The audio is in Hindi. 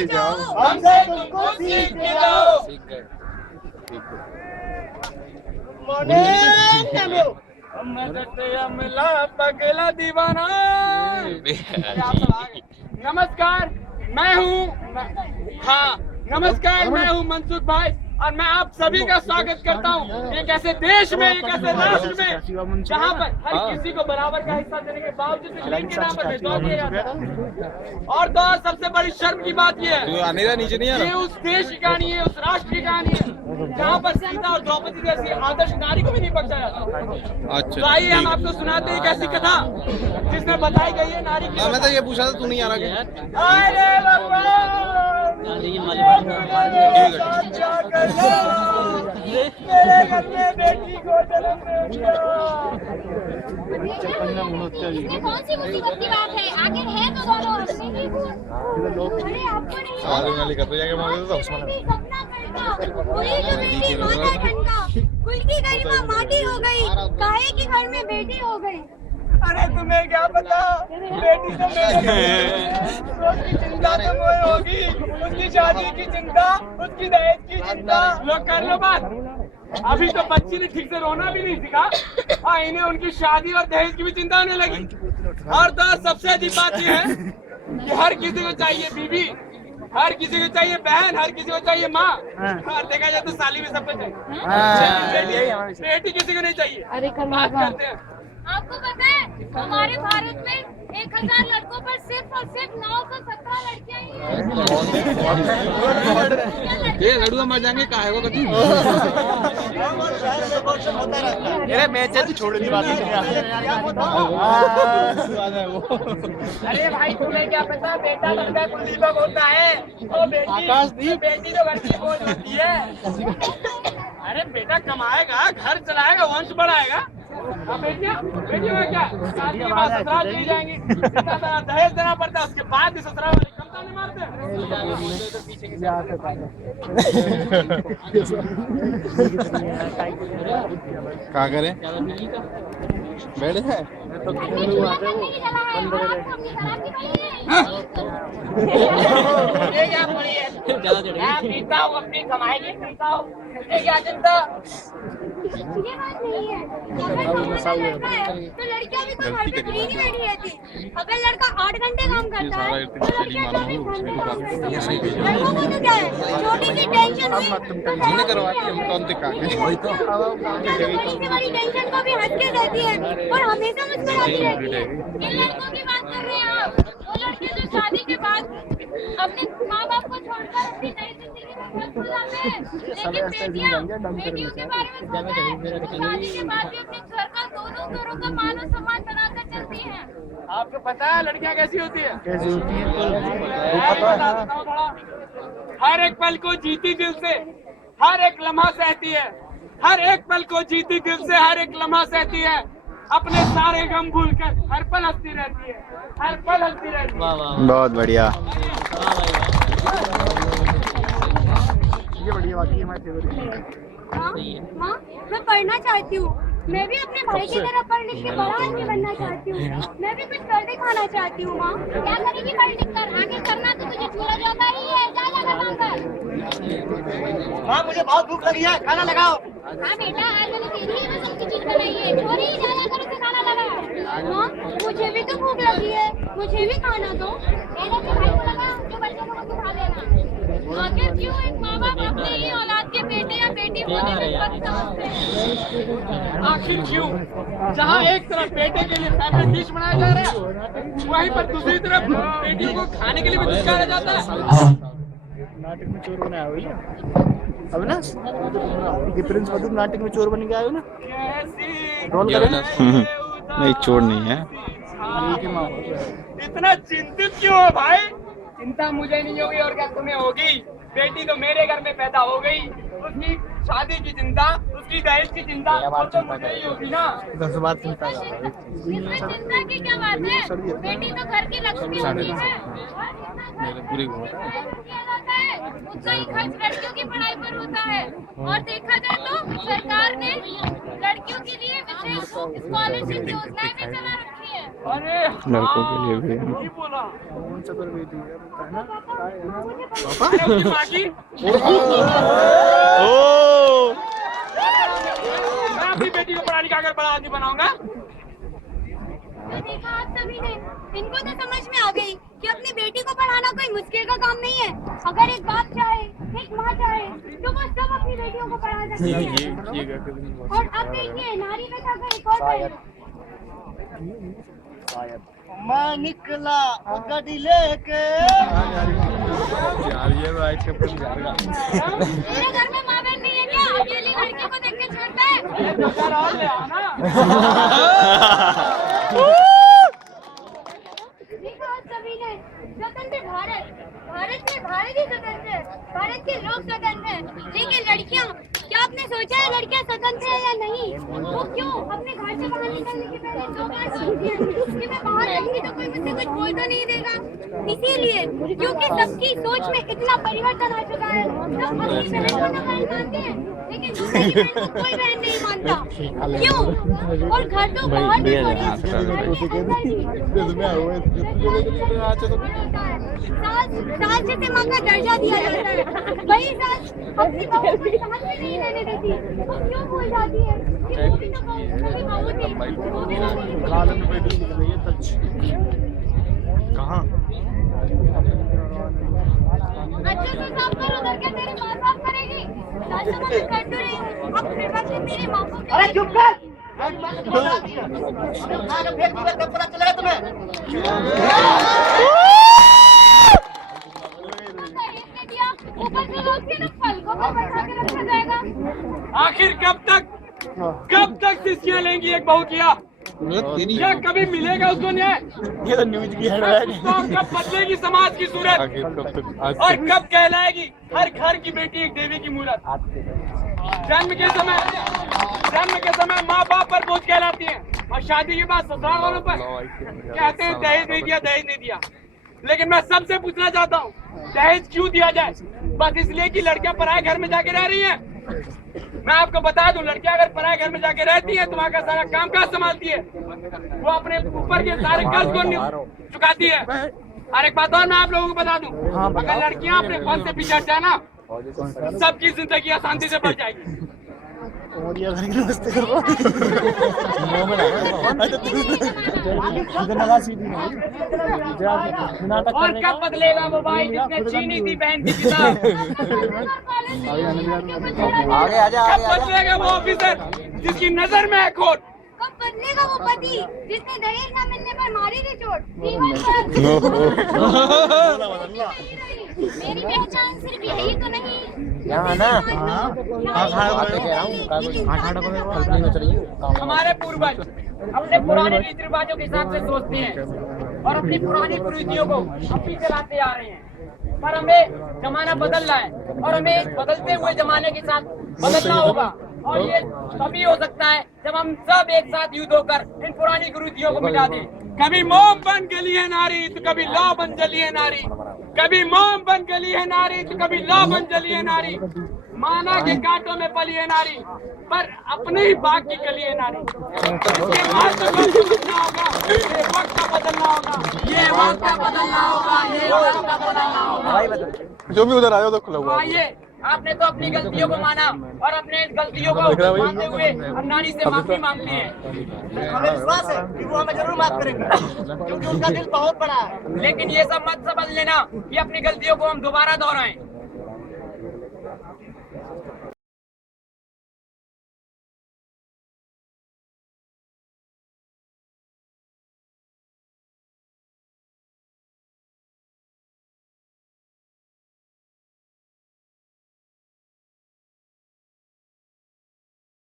के जाओ, हमसे तुमको सीख के जाओ। मिला पगला दीवाना। नमस्कार, मैं हूँ मैं हूँ मनसुख भाई और मैं आप सभी का स्वागत करता हूँ एक ऐसे देश में, एक ऐसे राष्ट्र में जहाँ पर हर किसी को बराबर का हिस्सा देने के बावजूद लिंग के नाम पर भेदभाव किया जाता है। और तो और सबसे बड़ी शर्म की बात यह है, ये उस देश की कहानी है, उस राष्ट्र की कहानी है जहाँ पर सीता और द्रौपदी जैसी आदर्श नारी को भी नहीं बख्शा जाता। तो आइए हम आपको सुनाते हैं एक ऐसी कथा जिसमें बताई गई है नारी की। मैं तो ये पूछा था, तू नहीं आ रहा क्या? अरे मेरे घर में बेटी को जन्म दे दिया। इसमें कौन सी मुसीबत की बात है? आखिर है तो दोनों अरे आपको नहीं सपना करता वही जो बेटी माता ठंडा कुल की गरिमा माटी हो गई काहे की घर में बेटी हो गई। अरे तुम्हें क्या पता, बेटी तो उसकी चिंता तो वो होगी, उसकी शादी की चिंता, उसकी दहेज की चिंता। लोग कर लो बात, अभी तो बच्ची ने ठीक से रोना भी नहीं सीखा और इन्हें उनकी शादी और दहेज की भी चिंता होने लगी। और तो सबसे अजीब बात यह है कि हर किसी को चाहिए बीवी, हर किसी को चाहिए बहन, हर किसी को चाहिए माँ, और देखा जाए तो साली भी सबको चाहिए, बेटी किसी को नहीं चाहिए। बात करते हैं। आपको पता है हमारे भारत में 1000 लड़कों पर सिर्फ और सिर्फ 917 लड़कियां ही हैं। ये लड़ुआ मर जाएंगे काहे को कभी। अरे मैं तो छोड़ दी बात। अरे भाई तुम्हें क्या पता, बेटा लड़का कुलदीपक होता है और बेटी तो घर की बोझ होती है। अरे बेटा कमाएगा, घर चलाएगा, वंश बढ़ाएगा। बेटियां में क्या शादी के बाद ससुराल चली जाएंगी, दहेज देना पड़ता है, उसके बाद भी ससुराल वाले कम ताने मारते हैं। क्या करें बैठे हैं पीता हूँ अपनी कमाई की पीता हूँ, क्या चिंता। ये बात नहीं है, अगर लड़का है तो लड़कियां भी कोई घर पे फ्री नहीं बैठी रहती। अगर लड़का 8 घंटे काम करता है तो लड़कियां 24 घंटे काम करती है। लड़कों को तो क्या है, छोटी सी टेंशन हुई हमने करवाती हम कौन दिखा के वही तो बड़ी बड़ी टेंशन को भी हंस के रहती है और हमेशा मुस्कुराती रहती है। किन लड़कों की बात कर रहे हैं आप? वो लड़के जो शादी के बाद अपने माँ बाप को छोड़कर अपनी नई जिंदगी में मस्त हो जाते हैं। लेकिन बेटियों के बारे में सोचा है, शादी के बाद भी अपने घर का दोनों घरों का मान और सम्मान बनाकर चलती हैं। आपको पता है लड़कियां कैसी होती है? हर एक पल को जीती दिल से, हर एक लम्हा सहती है, हर एक पल को जीती दिल से, हर एक लम्हा सहती है। अपने सारे गम भूलकर हर पल हंसती रहती है, हर पल हंसती रहती है। बहुत बढ़िया। ये बढ़िया बात है हमारी फेवरेट। माँ मैं पढ़ना चाहती हूँ, मैं भी अपने भाई की तरह पढ़ लिख के बड़ा आदमी बनना चाहती हूँ। मैं भी कुछ कर दिखाना चाहती हूँ। माँ क्या करेगी पढ़ लिख कर? आगे करना तो तुझे पूरा जाता ही है, जा काम कर। माँ मुझे बहुत भूख लगी है, खाना लगाओ। हाँ बेटा आज मैंने तेरी ही पसंद की चीज बनाई है, छोरी जाया कर उसे खाना लगा। माँ मुझे भी तो भूख लगी है, मुझे भी खाना दो। मेरे भाई को लगा जो बच्चे को खा लेना। आखिर क्यों एक माँ बाप अपने ही औलाद के बेटे या बेटी होने में फर्क समझते हैं? आखिर क्यों? जहाँ एक तरफ बेटे के लिए फेवरेट डिश बनाया जा रहा है, वहीं पर दूसरी तरफ बेटियों को खाने के लिए भी दुष्कारा जाता है। नाटक में चोर बना हुई है अब ना, प्रिंस मधुर नाटक में चोर बन गया है ना। रोल करें नहीं, चोर नहीं है। इतना चिंतित क्यों हो भाई? चिंता मुझे नहीं होगी और क्या तुम्हें होगी? बेटी तो मेरे घर में पैदा हो गई, उसकी शादी की चिंता, उसकी दहेज की चिंता तो मुझे ही होगी ना। 10 बार चिंता इसमें चिंता की क्या बात है? बेटी तो घर की लक्ष्मी होती है। पूरी किया जाता है, उसका ही खर्च लड़कियों की पढ़ाई पर बराबर होता है। और देखा जाए तो सरकार ने लड़कियों के लिए विशेष स्कॉलरशिप योजनाएं भी चला रखी है। अरे लड़कों के लिए भी है। नहीं बोला पापा अरे उसकी माँ की ओ मैं अपनी बेटी को पढ़ा लिखा कर बड़ा आदमी बनाऊंगा। देखा आप सभी ने, इनको तो समझ में आ गई कि अपनी बेटी को पढ़ाना कोई मुश्किल का काम नहीं है। अगर एक बाप चाहे, एक माँ चाहे, तो वो सब अपनी बेटियों को पढ़ा सकते हैं। और अब देखिए नारी प्रथा का एक और पहलू। मैं निकला गड्डी लेके मेरे घर में माँ बहन नहीं है क्या? अकेली लड़की को देख के छोड़ता है। नजर और ले आओ ना। देखा आप सभी ने, स्वतंत्र भारत, भारत ही स्वतंत्र है, भारत के लोग स्वतंत्र हैं। लेकिन लड़कियां, क्या आपने सोचा है लड़कियां स्वतंत्र है या नहीं? वो क्यों अपने घर से बाहर निकलने के पहले 2 बार सोचती है कि मैं बाहर रहूंगी तो कोई मुझसे कुछ बोल तो नहीं देगा। इसीलिए क्योंकि सबकी सोच में इतना परिवर्तन आ चुका है, सब अपनी बहन को तो बहन मानते हैं, लेकिन दूसरी बहन को कोई बहन नहीं मानता। क्यों? और घर तो बाहर भी थोड़ी, घर के अंदर भी सास जिसे माँ का दर्जा दिया जाता है, वही सास अपनी बहू को साथ भी नहीं रहने देती। वो क्यों भूल जाती है कि वो भी तो कभी बहू थी, वो भी कहाँ अच्छे से साफ करो, उधर क्या तेरी माँ साफ करेगी? सास तो मैं कर तो रही हूँ, अब फिर बच्चे मेरी माँ को अरे चुप कर पता चलेगा तुम्हें ऊपर से लोग के पलकों पर बैठा के रखा जाएगा। आखिर कब तक शिष्या लेंगी एक बहू किया? क्या कभी मिलेगा उसको न्याय? ये तो न्यूज की हेडलाइन तो कब बदलेगी समाज की सूरत? और कब कहलाएगी हर घर की बेटी एक देवी की मूरत? जन्म के समय माँ बाप पर बोझ कहलाती है, और शादी के बाद ससुराल वालों पर कहते हैं दहेज नहीं दिया। लेकिन मैं सबसे पूछना चाहता हूँ, दहेज क्यों दिया जाए? बस इसलिए कि लड़कियां पराए घर में जाके रह रही हैं। मैं आपको बता दूं, लड़कियां अगर पराए घर में जाके रहती हैं तो वहाँ का सारा काम काज संभालती है, वो अपने ऊपर के सारे कर्ज को चुकाती है। और एक बात और मैं आप लोगों को बता दूं, अगर लड़कियां अपने फल से पीछे हट जाए ना, सबकी जिंदगी अशांति से बढ़ जाएगी। और कब बदलेगा मोबाइल जिसने छीनी थी बहन की किताब? कब बदलेगा वो ऑफिसर जिसकी नजर में है खोट? कब बदलेगा वो पति जिसने दहेज न मिलने पर मारी थी चोट? जीवन मेरी पहचान सिर्फ यही तो नहीं। हमारे पूर्वज अपने पुराने रीति रिवाजों के हिसाब से सोचते हैं और अपनी पुरानी कुरीतियों को अभी चलाते आ रहे हैं। पर हमें जमाना बदल रहा है और हमें बदलते हुए जमाने के साथ बदलना होगा। और ये तभी हो सकता है जब हम सब एक साथ युद्ध होकर इन पुरानी कुरीतियों को मिटा दें। कभी मोम बन गली है नारी तो कभी लौ बन जली है नारी, कभी मोम बन गली है नारी तो कभी लौ बन जली है नारी। माना के कांटों में पली है नारी, पर अपने ही बाग की कली है नारी। इसके बाद तो बदलना होगा, ये वक्त का बदलना होगा, ये वक्त का बदलना होगा, ये वक्त का बदलना होगा। जो भी उधर आया तो खुला हुआ। आइए, आपने तो अपनी गलतियों को माना और अपने गलतियों को मानते हुए अब नारी से माफी मांग ली है। हमें विश्वास है कि वो हमें जरूर माफ करेंगे, क्योंकि उनका दिल बहुत बड़ा है। लेकिन ये सब मत समझ लेना कि अपनी गलतियों को हम दोबारा दोहराएं।